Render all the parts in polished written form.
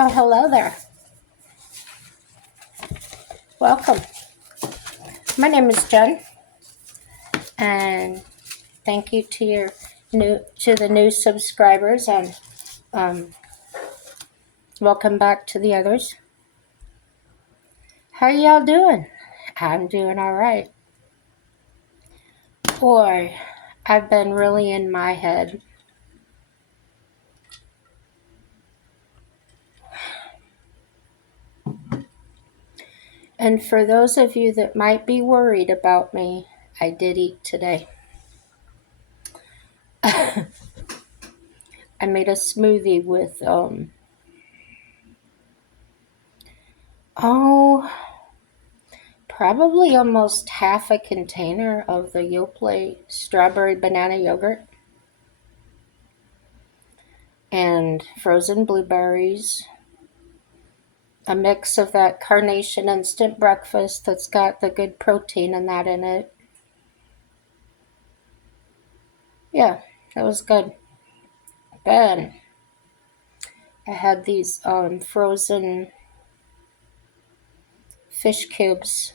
Oh, hello there. Welcome. My name is Jen, and thank you to the new subscribers, and um, welcome back to the others. How y'all doing? I'm doing all right. Boy, I've been really in my head. And for those of you that might be worried about me, I did eat today. I made a smoothie with oh, probably almost half a container of the Yoplait strawberry banana yogurt and frozen blueberries, a mix of that Carnation instant breakfast that's got the good protein and that in it. Yeah, that was good. Then I had these frozen fish cubes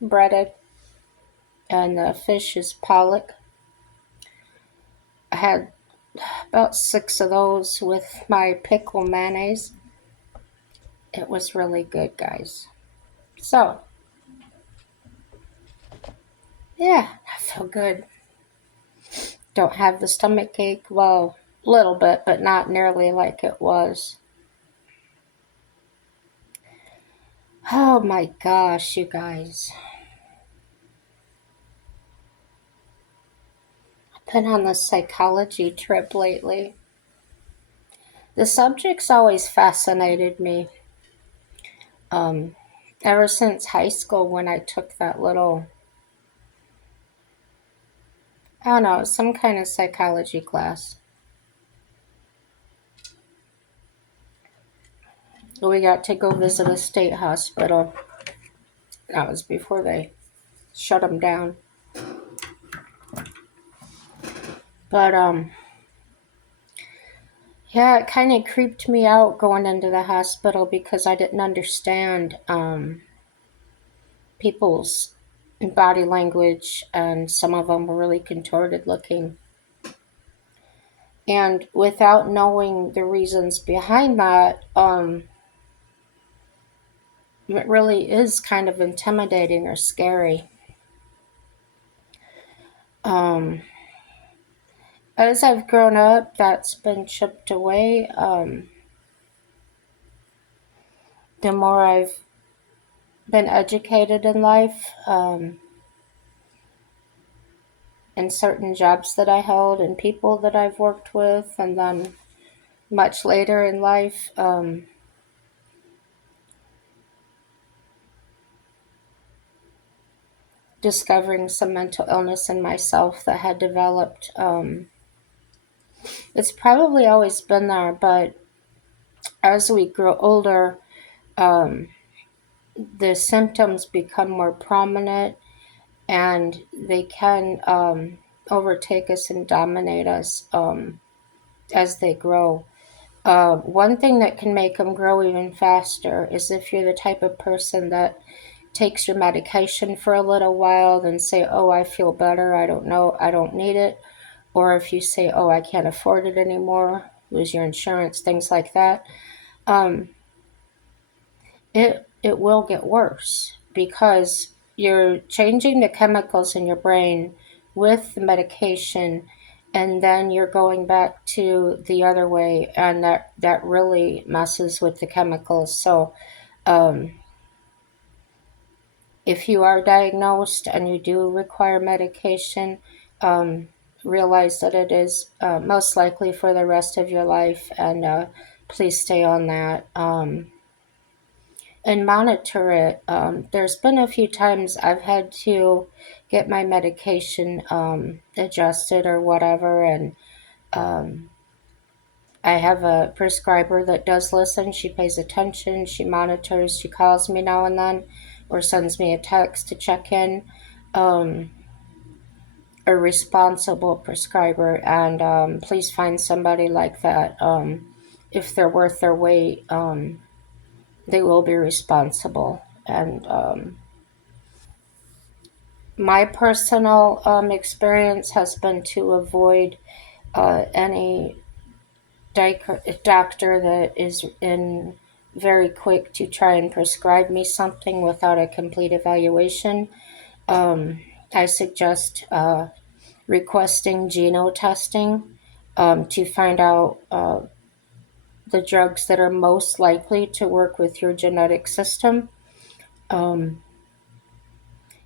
breaded, and the fish is pollock. I had about 6 of those with my pickle mayonnaise. It was really good, guys. So, yeah, I feel good. Don't have the stomach ache. Well, a little bit, but not nearly like it was. Oh my gosh, you guys. I've been on this psychology trip lately. The subject's always fascinated me. Um, Ever since high school when I took that little, I don't know, some kind of psychology class. We got to go visit a state hospital. That was before they shut them down. But yeah, it kind of creeped me out going into the hospital because I didn't understand people's body language, and some of them were really contorted looking. And without knowing the reasons behind that, it really is kind of intimidating or scary. Um, as I've grown up, that's been chipped away. The more I've been educated in life, and certain jobs that I held and people that I've worked with, and then much later in life, discovering some mental illness in myself that had developed. It's probably always been there, but as we grow older, um, the symptoms become more prominent, and they can overtake us and dominate us as they grow. One thing that can make them grow even faster is if you're the type of person that takes your medication for a little while, then say, oh, I feel better, I don't know, I don't need it. Or if you say, oh, I can't afford it anymore, lose your insurance, things like that, um, it will get worse because you're changing the chemicals in your brain with the medication, and then you're going back to the other way, and that really messes with the chemicals. So um, if you are diagnosed and you do require medication, um, realize that it is most likely for the rest of your life, and please stay on that. And monitor it. There's been a few times I've had to get my medication adjusted or whatever, and um, I have a prescriber that does listen. She pays attention, she monitors, she calls me now and then, or sends me a text to check in. Um, a responsible prescriber, and please find somebody like that. if they're worth their weight, they will be responsible. And my personal experience has been to avoid any doctor that is in very quick to try and prescribe me something without a complete evaluation. Um, I suggest requesting genotesting to find out the drugs that are most likely to work with your genetic system. Um,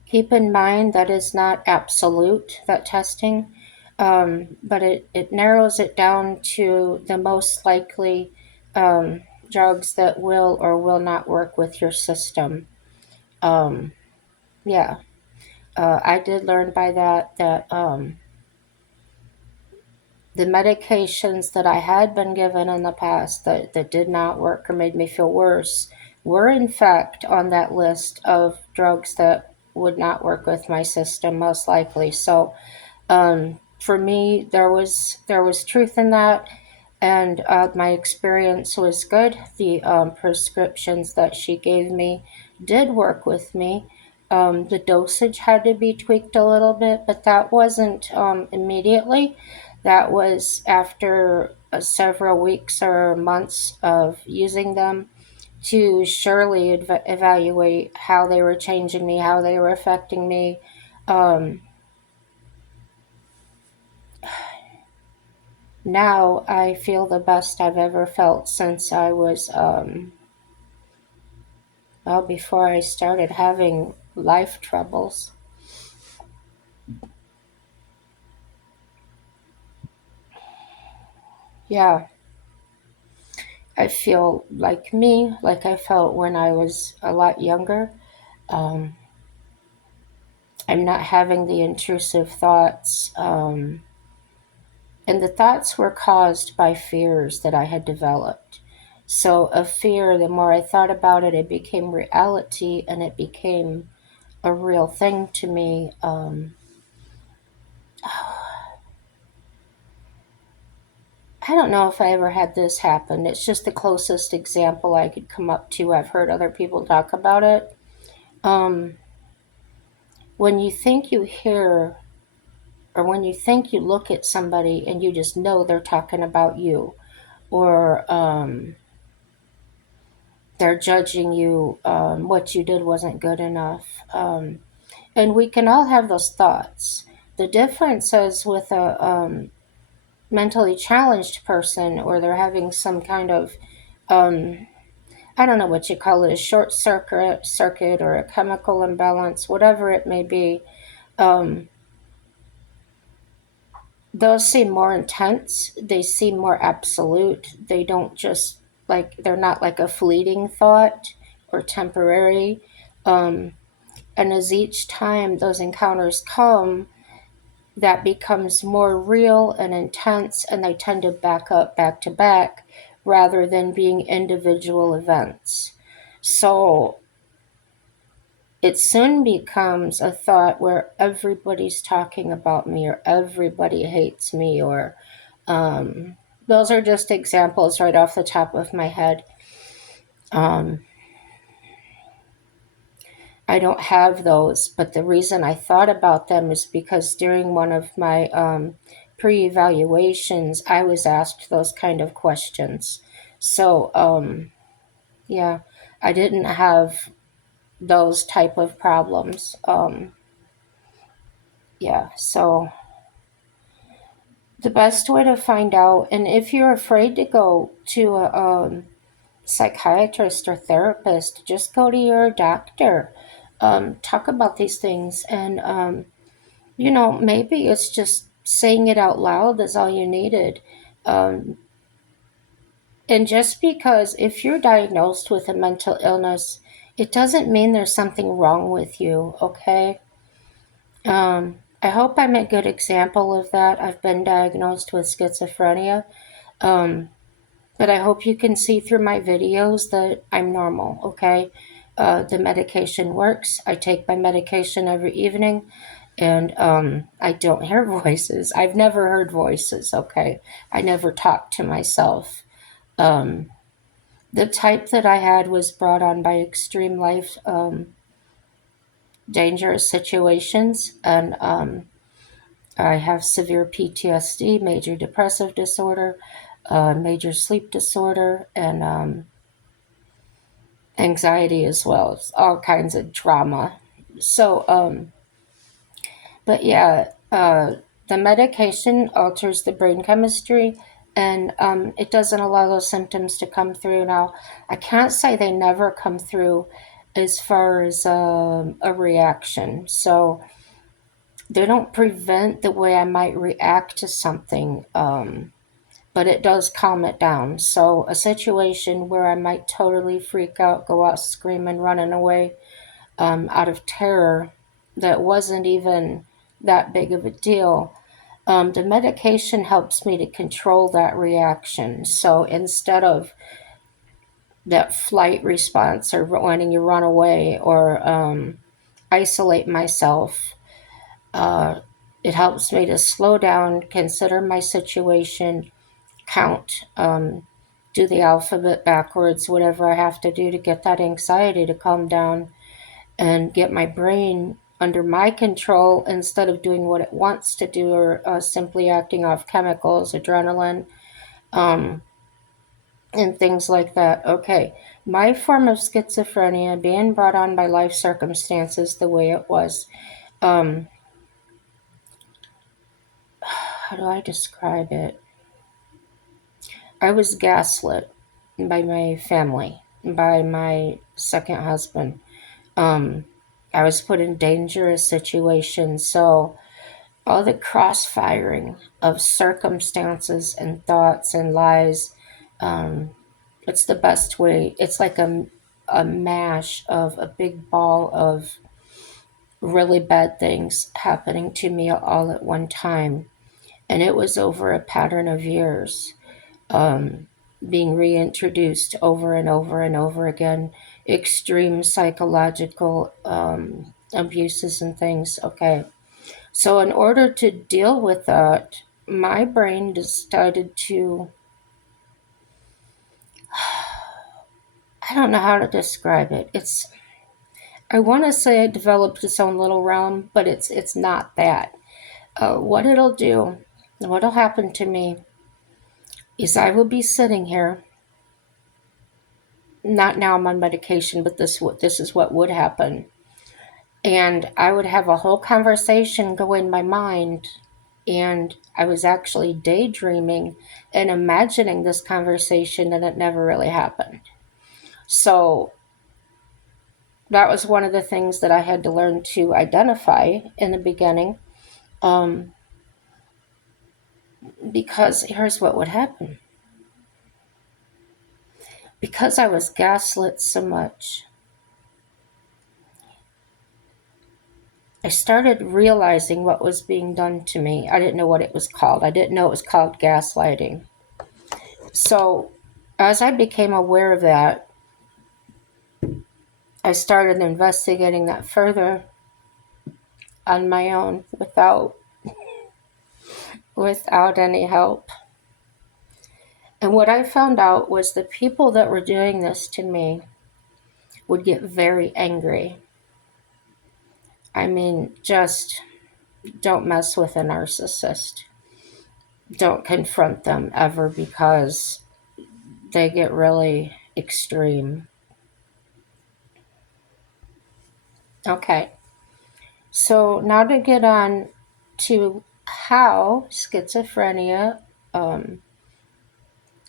Keep in mind that is not absolute, that testing, but it narrows it down to the most likely drugs that will or will not work with your system. Um, yeah, I did learn by that the medications that I had been given in the past that did not work or made me feel worse were in fact on that list of drugs that would not work with my system most likely. So for me, there was truth in that, and my experience was good. The prescriptions that she gave me did work with me. The dosage had to be tweaked a little bit, but that wasn't immediately. That was after several weeks or months of using them to surely evaluate how they were changing me, how they were affecting me. Um, Now I feel the best I've ever felt since I was, well, before I started having life troubles. Yeah, I feel like me, like I felt when I was a lot younger. Um, I'm not having the intrusive thoughts. And the thoughts were caused by fears that I had developed. So, a fear, the more I thought about it, it became reality and it became a real thing to me. I don't know if I ever had this happen. It's just the closest example I could come up to. I've heard other people talk about it. Um, when you think you hear, or when you think you look at somebody and you just know they're talking about you, or they're judging you, what you did wasn't good enough. And we can all have those thoughts. The difference is with a mentally challenged person, or they're having some kind of I don't know what you call it, a short circuit or a chemical imbalance, whatever it may be. Um, those seem more intense. They seem more absolute. They don't just like they're not like a fleeting thought or temporary. Um, and as each time those encounters come, that becomes more real and intense, and they tend to back up back to back rather than being individual events. So it soon becomes a thought where everybody's talking about me or everybody hates me or um, those are just examples right off the top of my head. um, I don't have those, but the reason I thought about them is because during one of my pre-evaluations I was asked those kind of questions. So yeah, I didn't have those type of problems. Yeah, so the best way to find out, and if you're afraid to go to a psychiatrist or therapist, just go to your doctor. Talk about these things, and maybe it's just saying it out loud is all you needed. Um, and just because if you're diagnosed with a mental illness, it doesn't mean there's something wrong with you, okay? I hope I'm a good example of that. I've been diagnosed with schizophrenia. Um, But I hope you can see through my videos that I'm normal, okay? The medication works. I take my medication every evening, and I don't hear voices. I've never heard voices, okay? I never talk to myself. Um, the type that I had was brought on by extreme life, dangerous situations, and I have severe PTSD, major depressive disorder, major sleep disorder, and anxiety as well. It's all kinds of trauma. So, but yeah, the medication alters the brain chemistry, and it doesn't allow those symptoms to come through. Now, I can't say they never come through as far as a reaction. So they don't prevent the way I might react to something, but it does calm it down. So a situation where I might totally freak out, go out screaming, running away, out of terror, that wasn't even that big of a deal. The medication helps me to control that reaction. So instead of that flight response or wanting to run away or isolate myself, uh, it helps me to slow down, consider my situation, count, do the alphabet backwards, whatever I have to do to get that anxiety to calm down and get my brain under my control instead of doing what it wants to do or simply acting off chemicals, adrenaline, um, and things like that. Okay, my form of schizophrenia being brought on by life circumstances the way it was. Um, how do I describe it? I was gaslit by my family, by my second husband. Um, I was put in dangerous situations. So all the crossfiring of circumstances and thoughts and lies, um, it's the best way. It's like a mash of a big ball of really bad things happening to me all at one time. And it was over a pattern of years, um, being reintroduced over and over and over again, extreme psychological abuses and things. Okay. So, in order to deal with that, my brain decided to, I don't know how to describe it. I want to say it developed its own little realm, but it's not that. What it'll do, what'll happen to me is I will be sitting here. Not now I'm on medication, but this is what would happen. And I would have a whole conversation go in my mind, and I was actually daydreaming and imagining this conversation, and it never really happened. So that was one of the things that I had to learn to identify in the beginning, um, because here's what would happen. Because I was gaslit so much, I started realizing what was being done to me. I didn't know what it was called. I didn't know it was called gaslighting. So, as I became aware of that, I started investigating that further on my own without any help. And what I found out was the people that were doing this to me would get very angry. I mean, just don't mess with a narcissist. Don't confront them ever because they get really extreme. Okay, so now to get on to how schizophrenia um,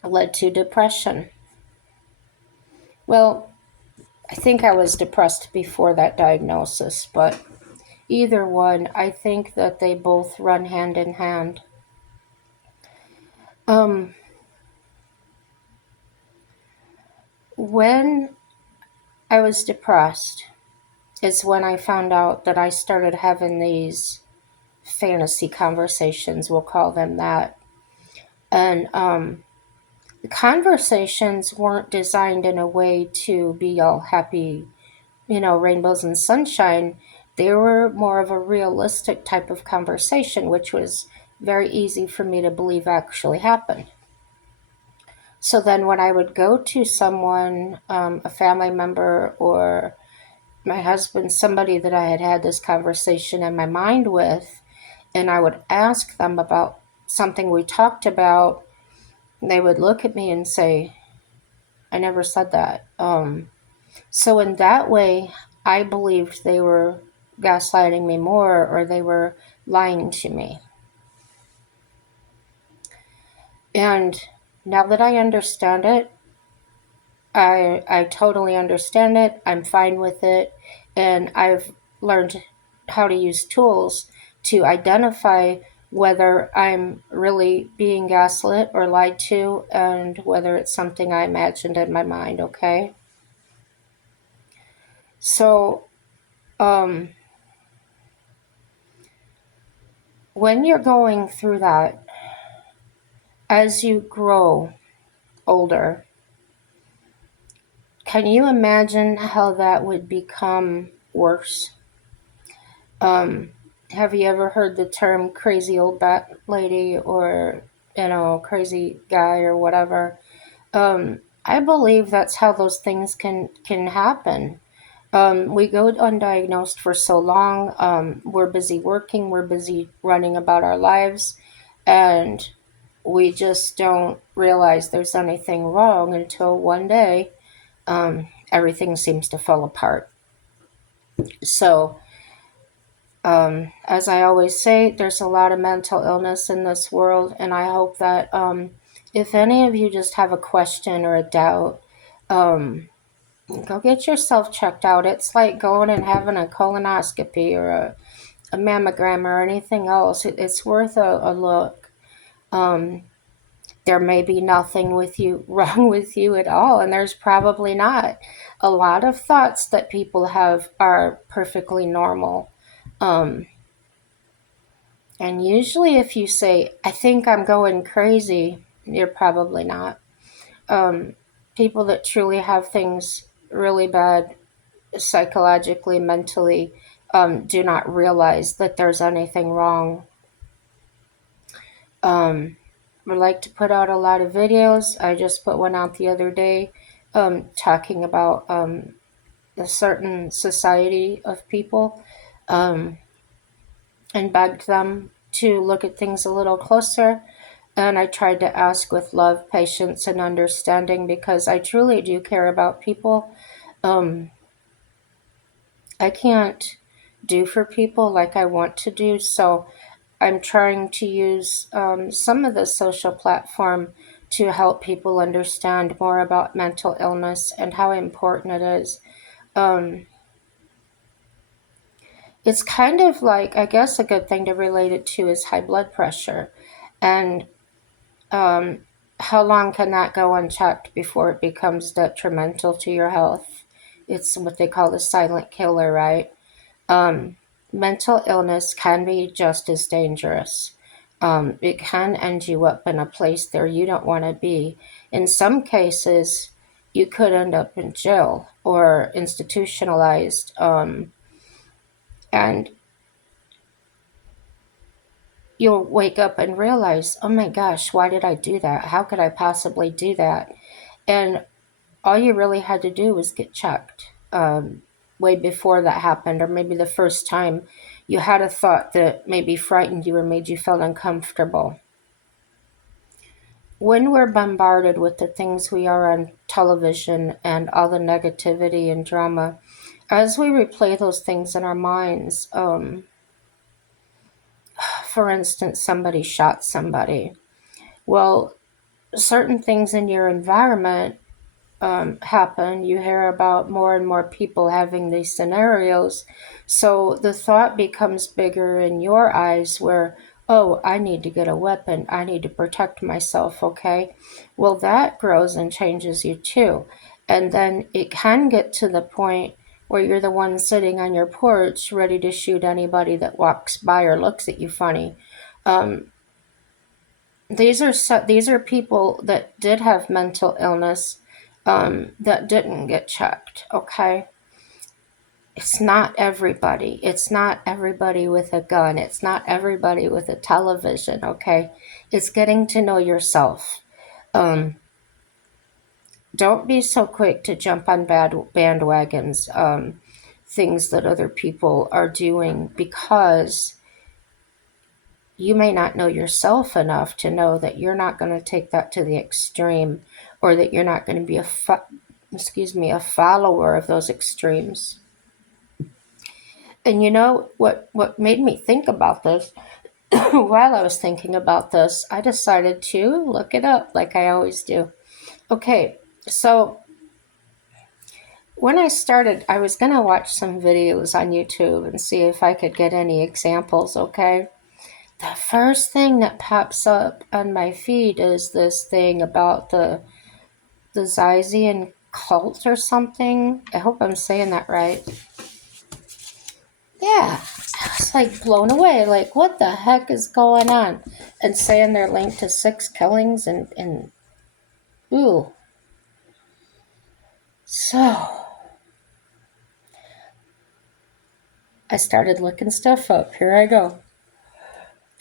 led to depression. Well, I think I was depressed before that diagnosis, but either one, I think that they both run hand in hand. Um, when I was depressed, is when I found out that I started having these fantasy conversations, we'll call them that. And the conversations weren't designed in a way to be all happy, rainbows and sunshine. They were more of a realistic type of conversation, which was very easy for me to believe actually happened. So then when I would go to someone, a family member or my husband, somebody that I had had this conversation in my mind with, and I would ask them about something we talked about, they would look at me and say, I never said that. So in that way, I believed they were gaslighting me more or they were lying to me. And now that I understand it, I totally understand it. I'm fine with it. And I've learned how to use tools to identify whether I'm really being gaslit or lied to and whether it's something I imagined in my mind, okay? So, um, when you're going through that, as you grow older, can you imagine how that would become worse? Um, have you ever heard the term crazy old bat lady or, crazy guy or whatever? I believe that's how those things can happen. We go undiagnosed for so long. We're busy working, we're busy running about our lives, and we just don't realize there's anything wrong until one day everything seems to fall apart. So, as I always say, there's a lot of mental illness in this world, and I hope that if any of you just have a question or a doubt, um, go get yourself checked out. It's like going and having a colonoscopy or a mammogram or anything else. It's worth a look. Um, there may be nothing with you wrong with you at all, and there's probably not. A lot of thoughts that people have are perfectly normal. Um, and usually, if you say, I think I'm going crazy, you're probably not. Um, People that truly have things really bad psychologically, mentally, do not realize that there's anything wrong. We like to put out a lot of videos. I just put one out the other day talking about a certain society of people um, and begged them to look at things a little closer. And I tried to ask with love, patience, and understanding because I truly do care about people. Um, I can't do for people like I want to do, so I'm trying to use some of the social platform to help people understand more about mental illness and how important it is. Um, it's kind of like, I guess, a good thing to relate it to is high blood pressure. And um, how long can that go unchecked before it becomes detrimental to your health? It's what they call the silent killer, right? Um, Mental illness can be just as dangerous. It can end you up in a place there you don't want to be. In some cases, you could end up in jail or institutionalized. And you'll wake up and realize, oh my gosh, why did I do that? How could I possibly do that? And all you really had to do was get checked way before that happened, or maybe the first time you had a thought that maybe frightened you or made you feel uncomfortable. When we're bombarded with the things we are on television and all the negativity and drama, as we replay those things in our minds, for instance, somebody shot somebody. Well, certain things in your environment happen. You hear about more and more people having these scenarios. So the thought becomes bigger in your eyes where, oh, I need to get a weapon. I need to protect myself, okay? Well, that grows and changes you too. And then it can get to the point where you're the one sitting on your porch ready to shoot anybody that walks by or looks at you funny. Um, these are people that did have mental illness that didn't get checked. Okay, it's not everybody. It's not everybody with a gun. It's not everybody with a television. Okay, it's getting to know yourself. Um, don't be so quick to jump on bad bandwagons, things that other people are doing, because you may not know yourself enough to know that you're not going to take that to the extreme, or that you're not going to be a follower of those extremes. And you know what made me think about this? While I was thinking about this, I decided to look it up like I always do. Okay, so when I started, I was going to watch some videos on YouTube and see if I could get any examples, okay? The first thing that pops up on my feed is this thing about the Zyzian cult or something. I hope I'm saying that right. Yeah, I was like blown away. Like, what the heck is going on? And saying they're linked to 6 killings and ooh. So I started looking stuff up. Here I go.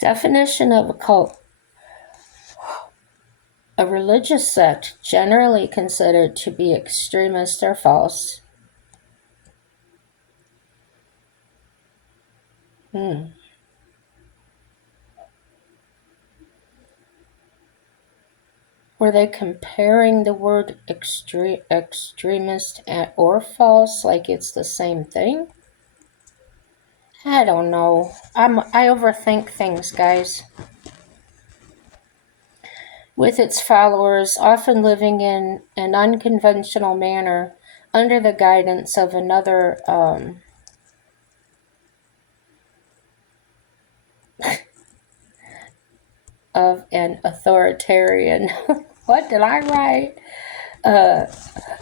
Definition of a cult: a religious sect generally considered to be extremist or false. Hmm. Were they comparing the word extremist or false like it's the same thing? I don't know. I overthink things, guys. With its followers often living in an unconventional manner under the guidance of another of an authoritarian. What did I write?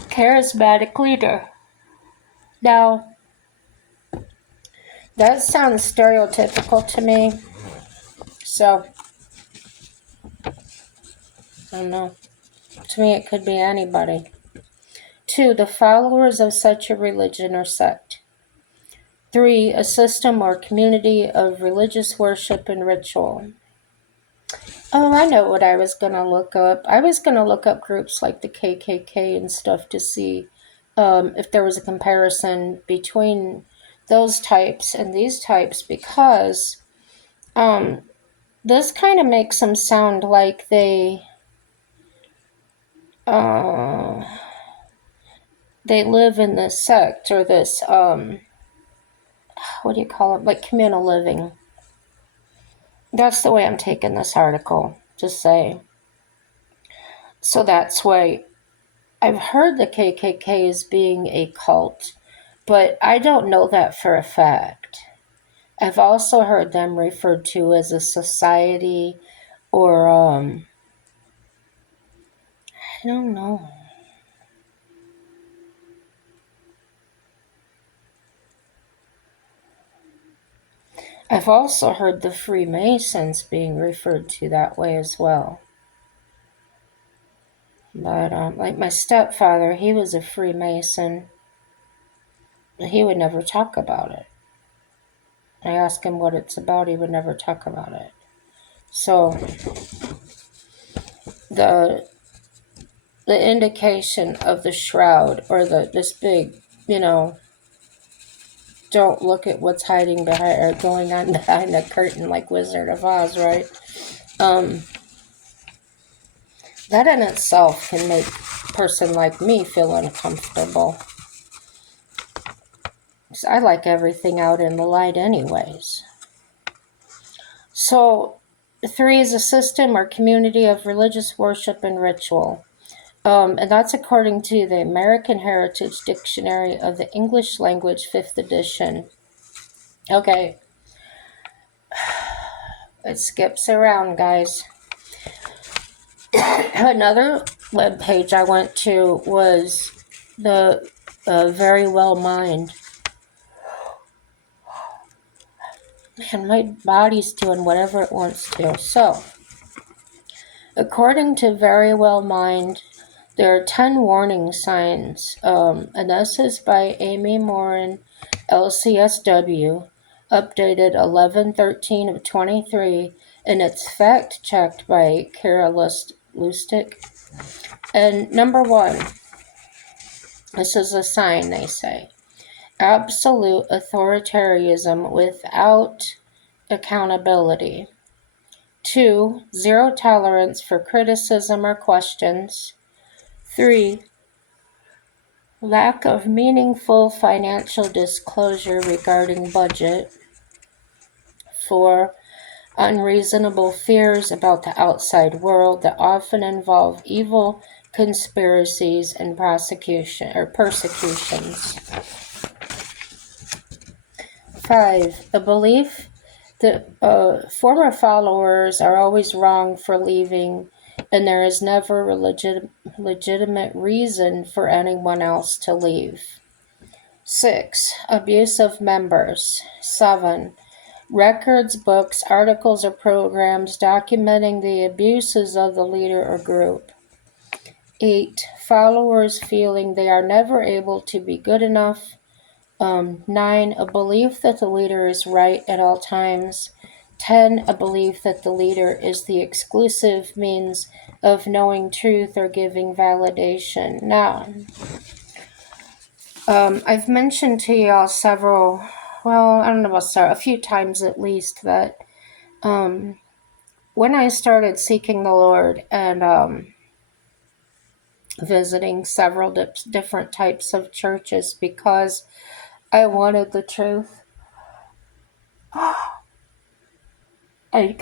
Charismatic leader. Now, that sounds stereotypical to me. So, I don't know. To me, it could be anybody. 2. The followers of such a religion or sect. 3. A system or community of religious worship and ritual. Oh, I know what I was going to look up. I was going to look up groups like the KKK and stuff to see if there was a comparison between those types and these types, because this kind of makes them sound like uh, they live in this sect, or this, what do you call it, like communal living. That's the way I'm taking this article, just say. So that's why I've heard the KKK as being a cult, but I don't know that for a fact. I've also heard them referred to as a society, or, I don't know. I've also heard the Freemasons being referred to that way as well. But, like my stepfather, he was a Freemason. He would never talk about it. I asked him what it's about, he would never talk about it. So, the indication of the shroud, or this big, don't look at what's hiding behind, or going on behind the curtain, like Wizard of Oz, right? That in itself can make a person like me feel uncomfortable. Because I like everything out in the light anyways. So, 3 is a system or community of religious worship and ritual. And that's according to the American Heritage Dictionary of the English Language, 5th edition. Okay. It skips around, guys. Another web page I went to was the Very Well Mind. Man, my body's doing whatever it wants to. So, according to Very Well Mind, there are 10 warning signs, and this is by Amy Morin, LCSW, updated 11/13 of 23, and it's fact-checked by Kara Lustig. And number 1, This is a sign, they say. Absolute authoritarianism without accountability. 2. Zero tolerance for criticism or questions. 3. Lack of meaningful financial disclosure regarding budget. 4. Unreasonable fears about the outside world that often involve evil conspiracies and prosecution or persecutions. 5. A belief that former followers are always wrong for leaving, and there is never a legitimate reason for anyone else to leave. 6. Abuse of members. 7. Records, books, articles, or programs documenting the abuses of the leader or group. 8. Followers feeling they are never able to be good enough. 9. A belief that the leader is right at all times. 10. A belief that the leader is the exclusive means of knowing truth or giving validation. Now, I've mentioned to y'all a few times at least, that when I started seeking the Lord and visiting several different types of churches because I wanted the truth, I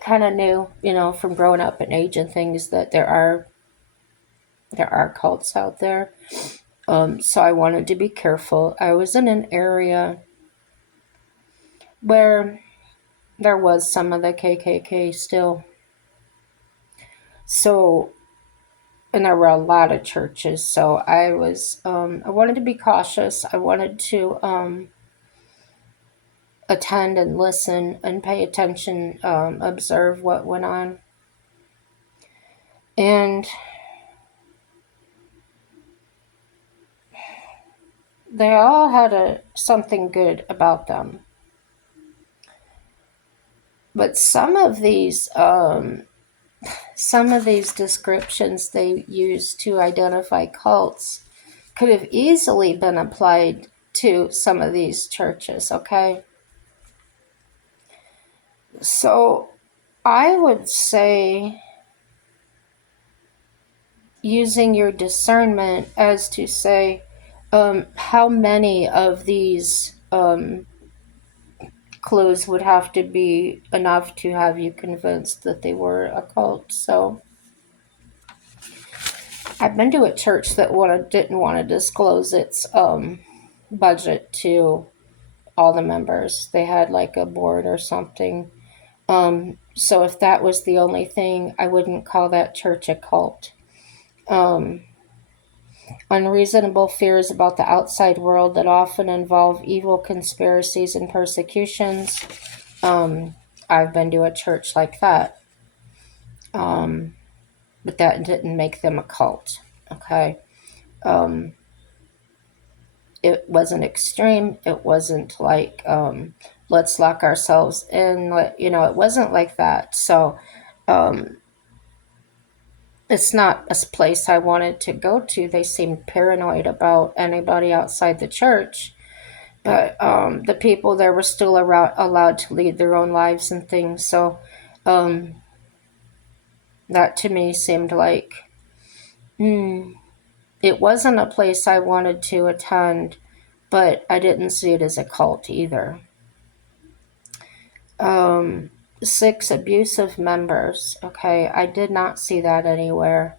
kind of knew, from growing up in age and things, that there are cults out there. So I wanted to be careful. I was in an area where there was some of the KKK still. So, and there were a lot of churches. So I wanted to be cautious. I wanted to attend and listen and pay attention, observe what went on. And they all had something good about them. But some of these descriptions they use to identify cults could have easily been applied to some of these churches, okay? So I would say using your discernment as to say how many of these clues would have to be enough to have you convinced that they were a cult. So I've been to a church that didn't want to disclose its budget to all the members. They had like a board or something. So if that was the only thing, I wouldn't call that church a cult. Unreasonable fears about the outside world that often involve evil conspiracies and persecutions. I've been to a church like that. But that didn't make them a cult, okay? It wasn't extreme. It wasn't like, let's lock ourselves in. It wasn't like that. So it's not a place I wanted to go to. They seemed paranoid about anybody outside the church. But the people there were still allowed to lead their own lives and things. So that to me seemed like it wasn't a place I wanted to attend, but I didn't see it as a cult either. 6, abusive members. Okay, I did not see that anywhere.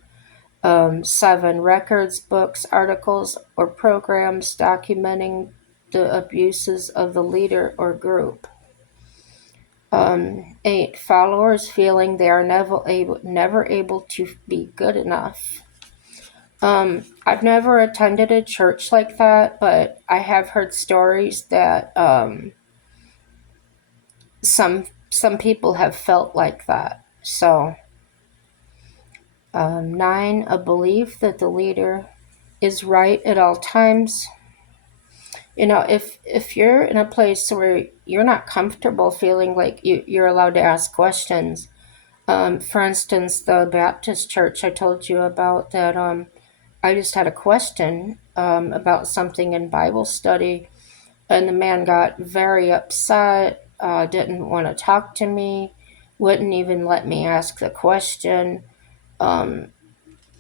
7, records, books, articles, or programs documenting the abuses of the leader or group. 8, followers feeling they are never able to be good enough. I've never attended a church like that, but I have heard stories that some people have felt like that. So 9, a belief that the leader is right at all times. If you're in a place where you're not comfortable feeling like you're allowed to ask questions, for instance, the Baptist church I told you about that I just had a question about something in Bible study, and the man got very upset, didn't want to talk to me, wouldn't even let me ask the question. Um,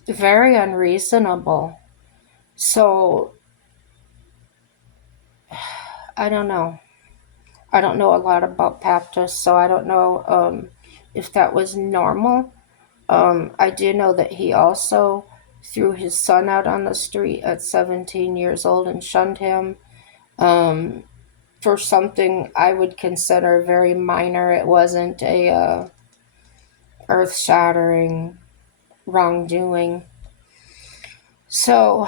Very unreasonable. So I don't know. I don't know a lot about Baptists, so I don't know if that was normal. I do know that he also threw his son out on the street at 17 years old and shunned him um, for something I would consider very minor. It wasn't a earth-shattering wrongdoing. So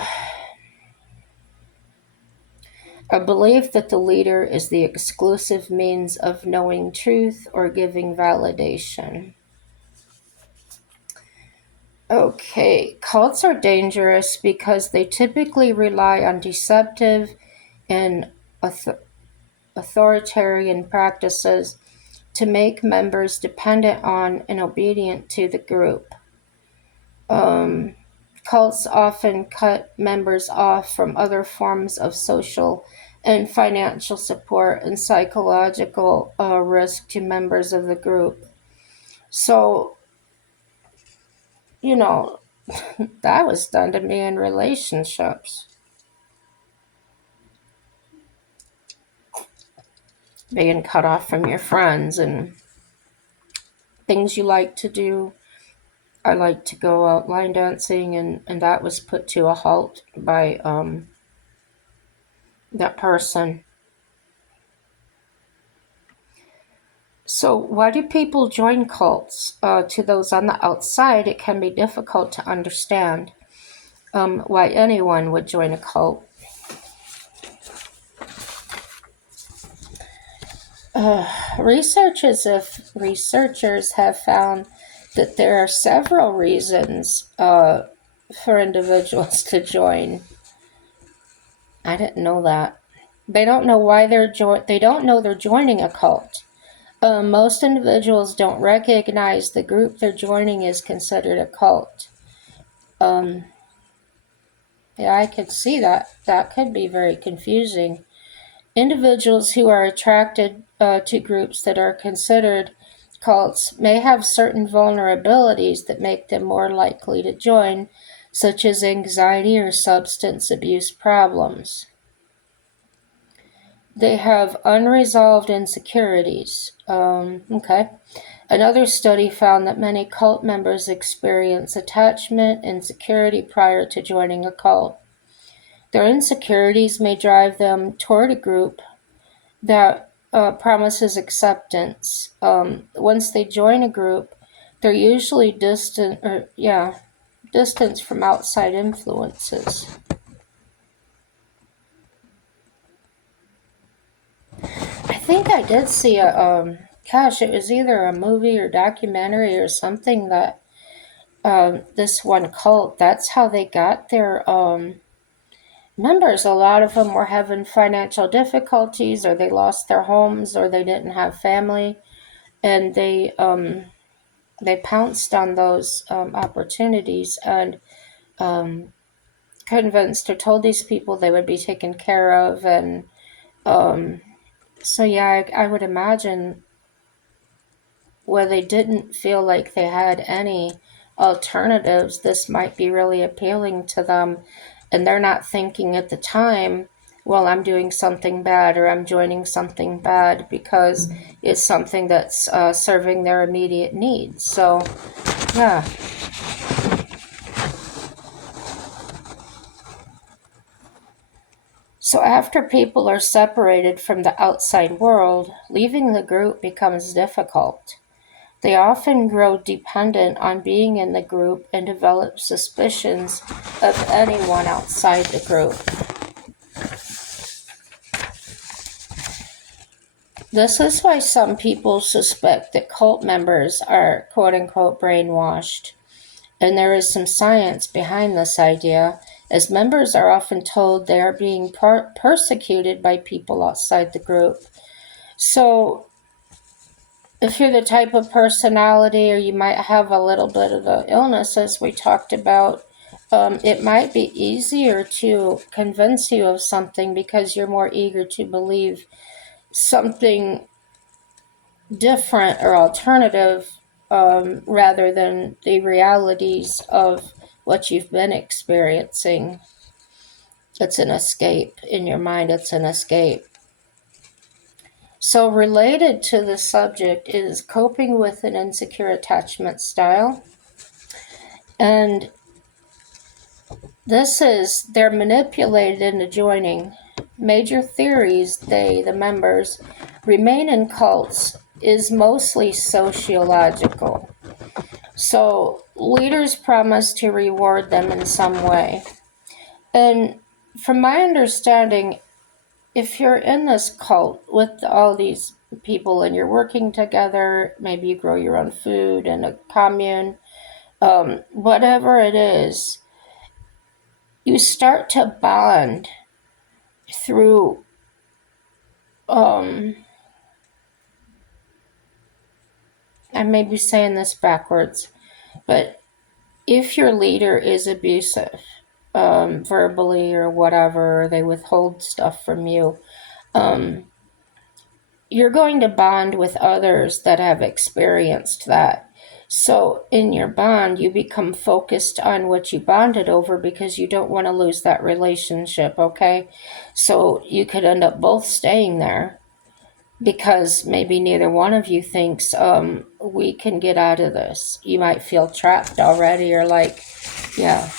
a belief that the leader is the exclusive means of knowing truth or giving validation. Okay, cults are dangerous because they typically rely on deceptive and authoritarian practices to make members dependent on and obedient to the group. Um, Cults often cut members off from other forms of social and financial support and psychological risk to members of the group. So, you know, that was done to me in relationships. Being cut off from your friends and things you like to do. I like to go out line dancing, and that was put to a halt by that person. So, why do people join cults? To those on the outside, it can be difficult to understand why anyone would join a cult. Researchers have found that there are several reasons for individuals to join. I didn't know that. They don't know why they don't know they're joining a cult. Most individuals don't recognize the group they're joining is considered a cult. Um, yeah, I could see that. That could be very confusing. Individuals who are attracted to groups that are considered cults may have certain vulnerabilities that make them more likely to join, such as anxiety or substance abuse problems. They have unresolved insecurities. Okay. Another study found that many cult members experience attachment and insecurity prior to joining a cult. Their insecurities may drive them toward a group that promises acceptance. Once they join a group, they're usually distanced from outside influences. I think I did see it was either a movie or documentary or something that this one cult, that's how they got their members. A lot of them were having financial difficulties, or they lost their homes, or they didn't have family, and they pounced on those opportunities and convinced or told these people they would be taken care of. And so, yeah, I would imagine where they didn't feel like they had any alternatives, this might be really appealing to them. And they're not thinking at the time, well, I'm doing something bad or I'm joining something bad, because it's something that's serving their immediate needs. So, yeah. So, after people are separated from the outside world, leaving the group becomes difficult. They often grow dependent on being in the group and develop suspicions of anyone outside the group. This is why some people suspect that cult members are quote unquote brainwashed. And there is some science behind this idea, as members are often told they are being persecuted by people outside the group. So, if you're the type of personality, or you might have a little bit of the illness, as we talked about, it might be easier to convince you of something because you're more eager to believe something different or alternative, rather than the realities of what you've been experiencing. It's an escape in your mind, it's an escape. So, related to the subject is coping with an insecure attachment style. And they're manipulated into joining. Major theories the members, remain in cults is mostly sociological. So leaders promise to reward them in some way. And from my understanding, if you're in this cult with all these people and you're working together, maybe you grow your own food in a commune, whatever it is, you start to bond through I may be saying this backwards, but if your leader is abusive, verbally or whatever, or they withhold stuff from you, you're going to bond with others that have experienced that. So in your bond, you become focused on what you bonded over because you don't want to lose that relationship, okay? So you could end up both staying there because maybe neither one of you thinks, we can get out of this. You might feel trapped already, or like, yeah.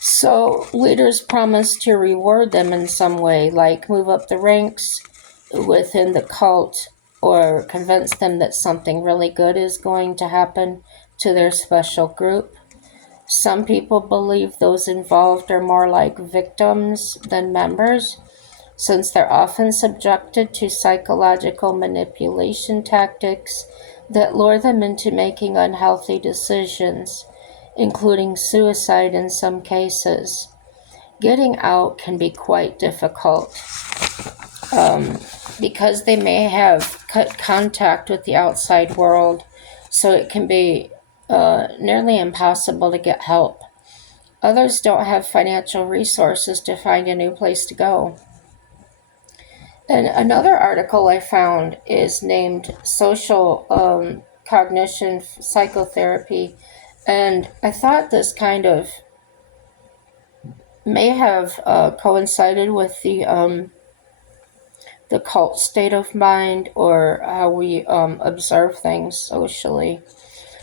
So leaders promise to reward them in some way, like move up the ranks within the cult, or convince them that something really good is going to happen to their special group. Some people believe those involved are more like victims than members, since they're often subjected to psychological manipulation tactics that lure them into making unhealthy decisions, including suicide in some cases. Getting out can be quite difficult, because they may have cut contact with the outside world, so it can be nearly impossible to get help. Others don't have financial resources to find a new place to go. And another article I found is named Social Cognition Psychotherapy. And I thought this kind of may have coincided with the cult state of mind, or how we observe things socially.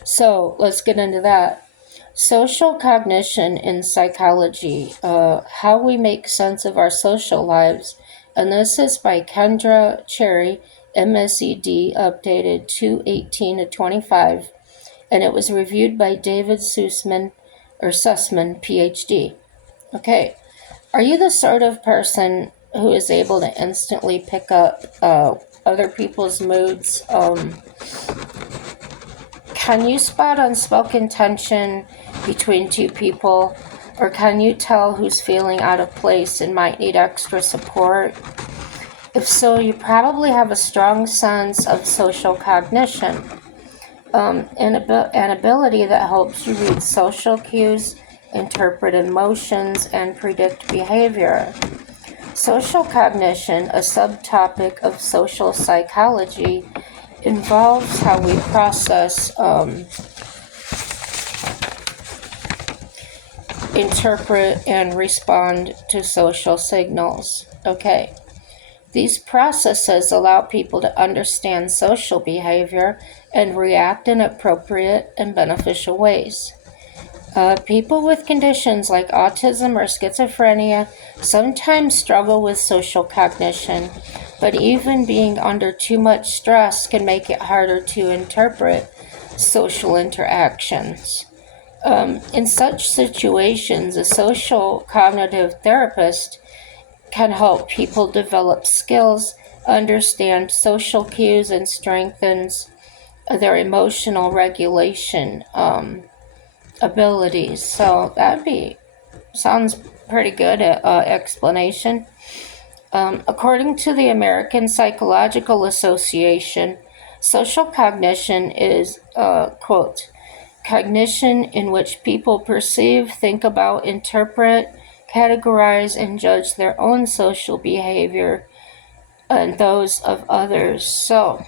So let's get into that. Social cognition in psychology, how we make sense of our social lives. And this is by Kendra Cherry, MSED, updated 2/18/25. And it was reviewed by David Sussman, PhD. Okay, are you the sort of person who is able to instantly pick up other people's moods? Can you spot unspoken tension between two people? Or can you tell who's feeling out of place and might need extra support? If so, you probably have a strong sense of social cognition, an ability that helps you read social cues, interpret emotions, and predict behavior. Social cognition, a subtopic of social psychology, involves how we process, interpret, and respond to social signals. Okay. These processes allow people to understand social behavior and react in appropriate and beneficial ways. People with conditions like autism or schizophrenia sometimes struggle with social cognition, but even being under too much stress can make it harder to interpret social interactions. In such situations, a social cognitive therapist can help people develop skills, understand social cues, and strengthens their emotional regulation abilities. So sounds pretty good explanation. According to the American Psychological Association, social cognition is, quote, Cognition, in which people perceive, think about, interpret, categorize, and judge their own social behavior and those of others. So,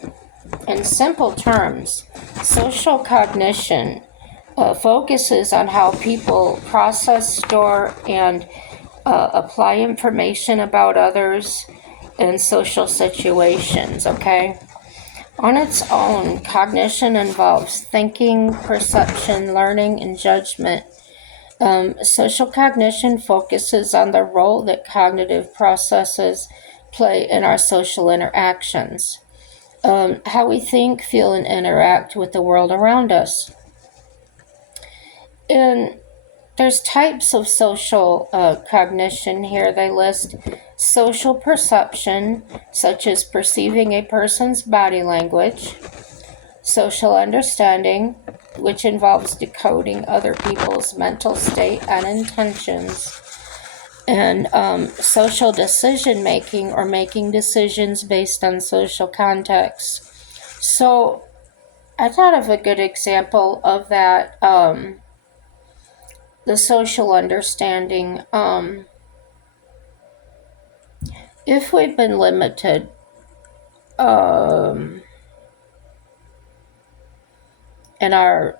in simple terms, social cognition focuses on how people process, store, and apply information about others in social situations, okay? On its own, cognition involves thinking, perception, learning, and judgment. Social cognition focuses on the role that cognitive processes play in our social interactions, how we think, feel, and interact with the world around us. And there's types of social cognition here. They list social perception, such as perceiving a person's body language; social understanding, which involves decoding other people's mental state and intentions; and social decision making, or making decisions based on social context. So I thought of a good example of that. The social understanding. If we've been limited in our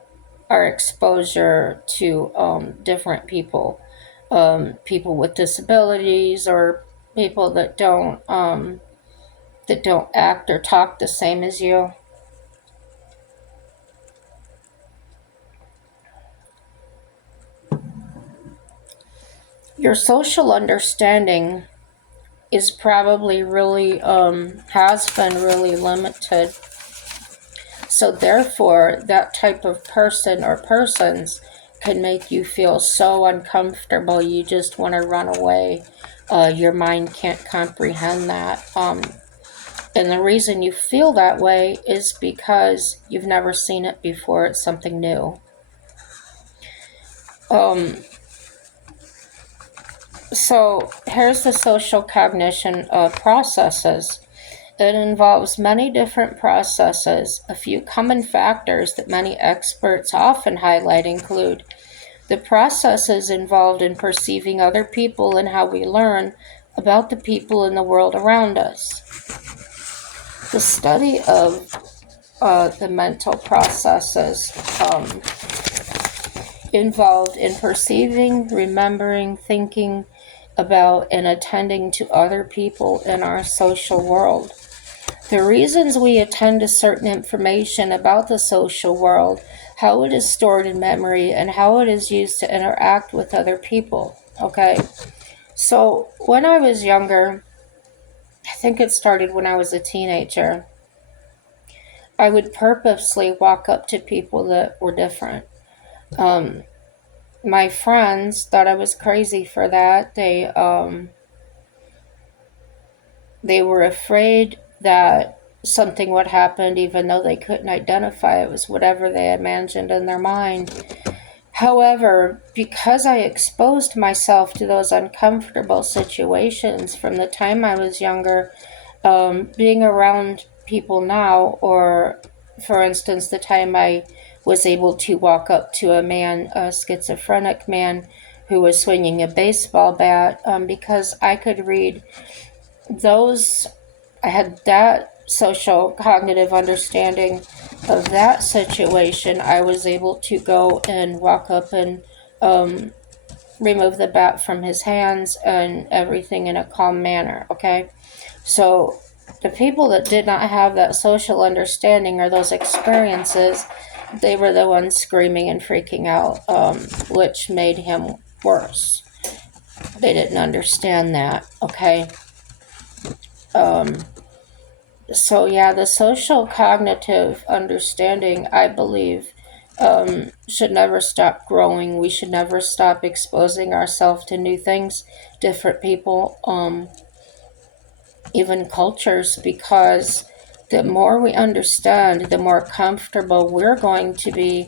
exposure to different people, people with disabilities, or people that don't act or talk the same as you. Your social understanding is probably really has been really limited. So therefore, that type of person or persons can make you feel so uncomfortable you just want to run away. Your mind can't comprehend that. And the reason you feel that way is because you've never seen it before. It's something new. So here's the social cognition processes. It involves many different processes. A few common factors that many experts often highlight include the processes involved in perceiving other people and how we learn about the people in the world around us. The study of the mental processes involved in perceiving, remembering, thinking about, and attending to other people in our social world. The reasons we attend to certain information about the social world, how it is stored in memory, and how it is used to interact with other people. Okay, so when I was younger, I think it started when I was a teenager, I would purposely walk up to people that were different. My friends thought I was crazy for that. They were afraid that something would happen, even though they couldn't identify it was whatever they imagined in their mind. However, because I exposed myself to those uncomfortable situations from the time I was younger, being around people now, or for instance, the time I was able to walk up to a schizophrenic man who was swinging a baseball bat, because I could read those, I had that social cognitive understanding of that situation. I was able to go and walk up and remove the bat from his hands and everything in a calm manner, okay? So the people that did not have that social understanding or those experiences, they were the ones screaming and freaking out, which made him worse. They didn't understand that, okay? So yeah, the social cognitive understanding, I believe, should never stop growing. We should never stop exposing ourselves to new things, different people, even cultures, because the more we understand, the more comfortable we're going to be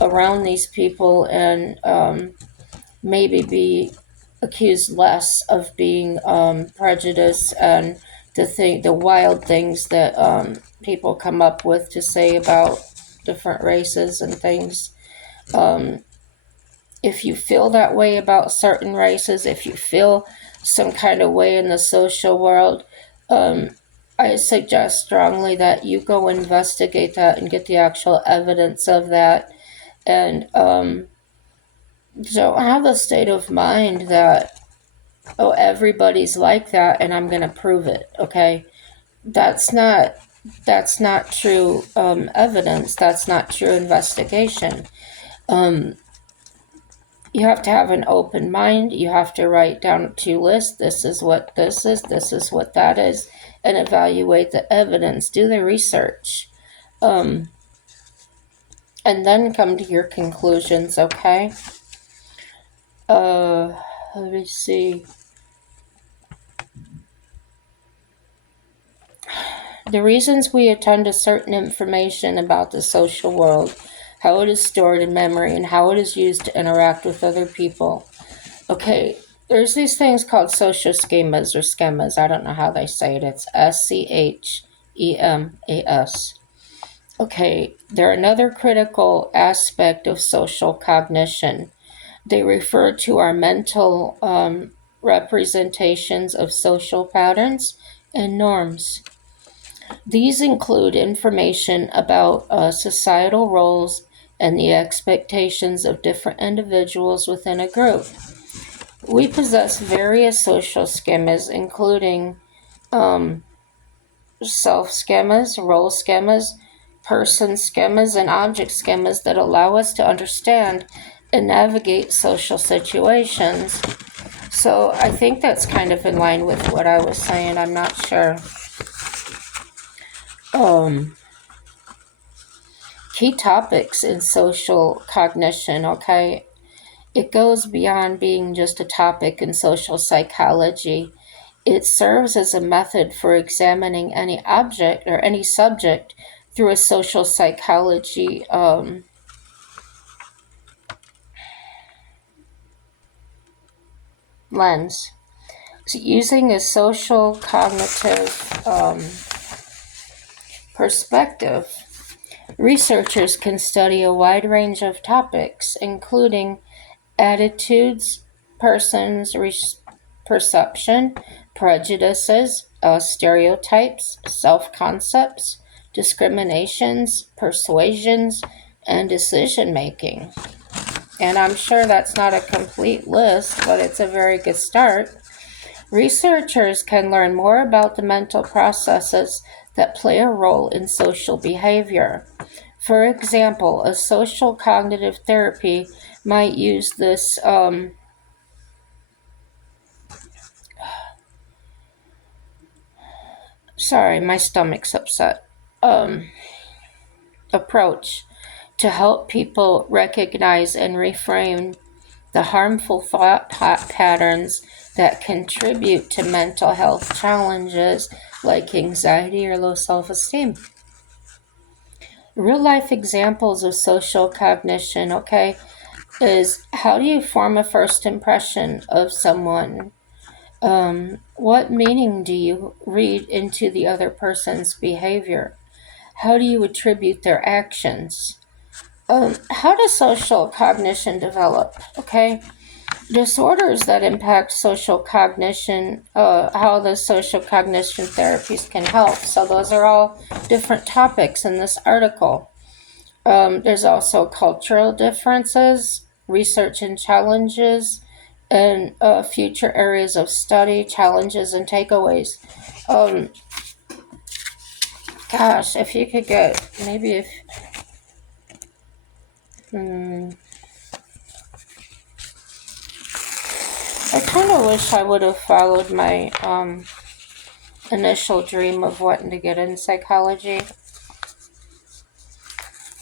around these people, and maybe be accused less of being prejudiced and the wild things that people come up with to say about different races and things. If you feel that way about certain races, if you feel some kind of way in the social world, I suggest strongly that you go investigate that and get the actual evidence of that. And don't have a state of mind that, oh, everybody's like that and I'm going to prove it. Okay, that's not true evidence. That's not true investigation. You have to have an open mind. You have to write down a list. This is what this is. This is what that is, and evaluate the evidence. Do the research, and then come to your conclusions. Okay. Let me see. The reasons we attend to certain information about the social world, how it is stored in memory, and how it is used to interact with other people. Okay, there's these things called social schemas or schemas. I don't know how they say it. It's schemas. Okay, they're another critical aspect of social cognition. They refer to our mental representations of social patterns and norms. These include information about societal roles and the expectations of different individuals within a group. We possess various social schemas, including self schemas, role schemas, person schemas, and object schemas that allow us to understand and navigate social situations. So I think that's kind of in line with what I was saying. I'm not sure. Key topics in social cognition, okay? It goes beyond being just a topic in social psychology. It serves as a method for examining any object or any subject through a social psychology lens. So using a social cognitive perspective, researchers can study a wide range of topics, including attitudes, persons' perception, prejudices, stereotypes, self concepts, discriminations, persuasions, and decision making. And I'm sure that's not a complete list, but it's a very good start. Researchers can learn more about the mental processes that play a role in social behavior. For example, a social cognitive therapy might use this sorry, my stomach's upset. Approach to help people recognize and reframe the harmful thought patterns that contribute to mental health challenges like anxiety or low self-esteem. Real life examples of social cognition, okay, is how do you form a first impression of someone? What meaning do you read into the other person's behavior? How do you attribute their actions? How does social cognition develop? Okay, disorders that impact social cognition, how the social cognition therapies can help. So those are all different topics in this article. There's also cultural differences, research and challenges, and future areas of study, challenges, and takeaways. Gosh, if you could get, maybe if, I kind of wish I would have followed my initial dream of wanting to get in psychology.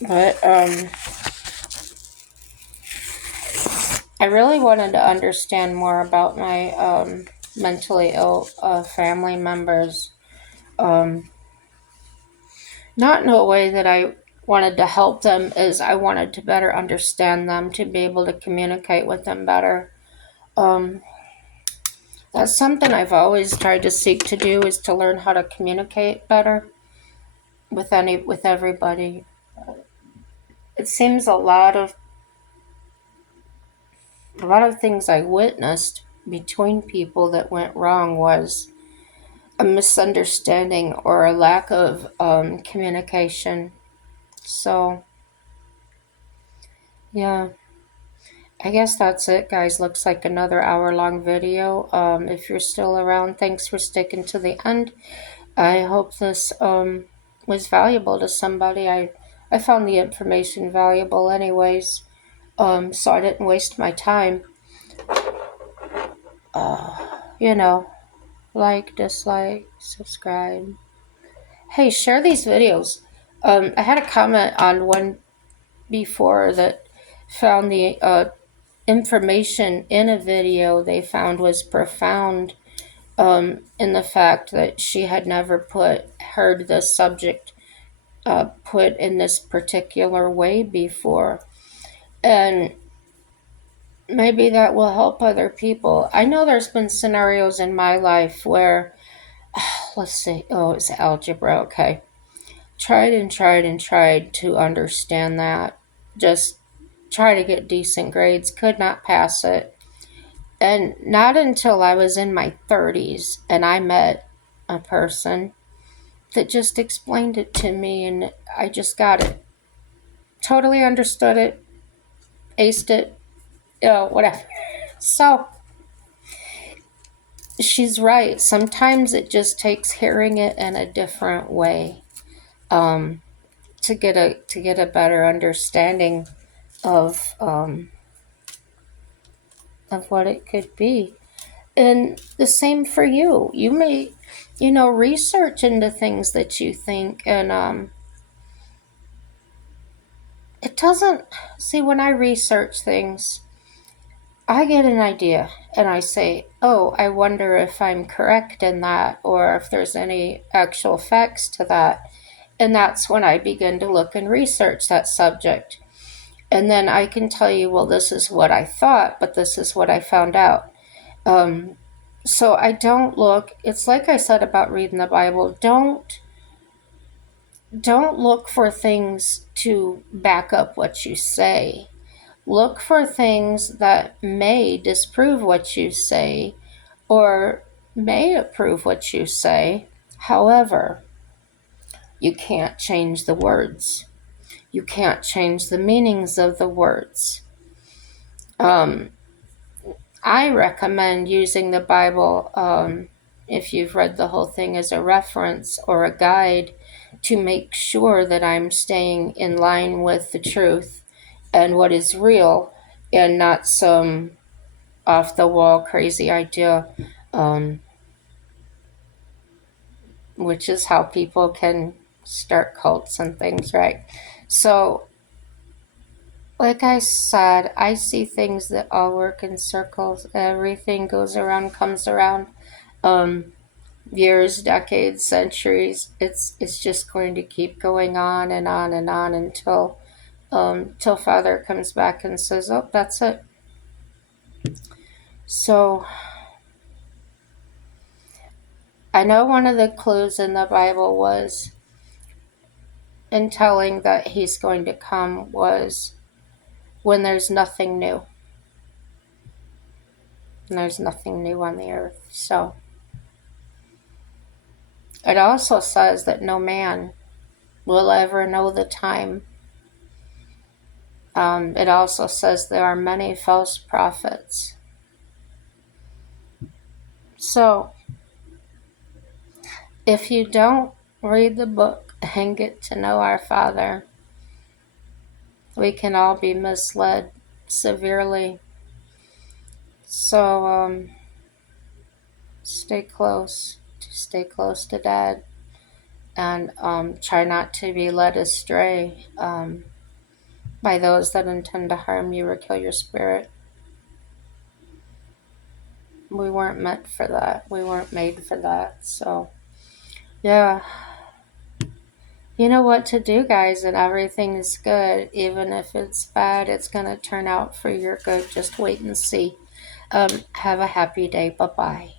But I really wanted to understand more about my mentally ill family members. Not in a way that I wanted to help them, as I wanted to better understand them, to be able to communicate with them better. That's something I've always tried to seek to do, is to learn how to communicate better with everybody. It seems a lot of a lot of things I witnessed between people that went wrong was a misunderstanding or a lack of communication. So, yeah, I guess that's it, guys. Looks like another hour-long video. If you're still around, thanks for sticking to the end. I hope this was valuable to somebody. I found the information valuable anyways, so I didn't waste my time. You know, like, dislike, subscribe. Hey, share these videos. I had a comment on one before that found the information in a video they found was profound, in the fact that she had never heard the subject put in this particular way before. And maybe that will help other people. I know there's been scenarios in my life where, let's see, oh, it's algebra, okay. Tried and tried and tried to understand that. Just try to get decent grades, could not pass it. And not until I was in my 30s and I met a person that just explained it to me, and I just got it. Totally understood it, aced it, whatever. So she's right. Sometimes it just takes hearing it in a different way, to get a better understanding of what it could be. And the same for you. You may, research into things that you think, and it doesn't, see, when I research things, I get an idea and I say, oh, I wonder if I'm correct in that, or if there's any actual facts to that. And that's when I begin to look and research that subject. And then I can tell you, well, this is what I thought, but this is what I found out. So I don't look, it's like I said about reading the Bible, don't look for things to back up what you say. Look for things that may disprove what you say or may approve what you say. However, you can't change the words. You can't change the meanings of the words. I recommend using the Bible, if you've read the whole thing, as a reference or a guide to make sure that I'm staying in line with the truth and what is real, and not some off-the-wall crazy idea, which is how people can start cults and things, right? So, like I said, I see things that all work in circles. Everything goes around, comes around. Years, decades, centuries. It's just going to keep going on and on and on until till Father comes back and says, "Oh, that's it." So I know one of the clues in the Bible was, in telling that he's going to come, was when there's nothing new. And there's nothing new on the earth. So it also says that no man will ever know the time. It also says there are many false prophets. So if you don't read the book and get to know our Father, we can all be misled severely. So stay close to Dad, and try not to be led astray by those that intend to harm you or kill your spirit. We weren't meant for that. We weren't made for that. So, yeah. You know what to do, guys, and everything is good. Even if it's bad, it's going to turn out for your good. Just wait and see. Have a happy day. Bye-bye.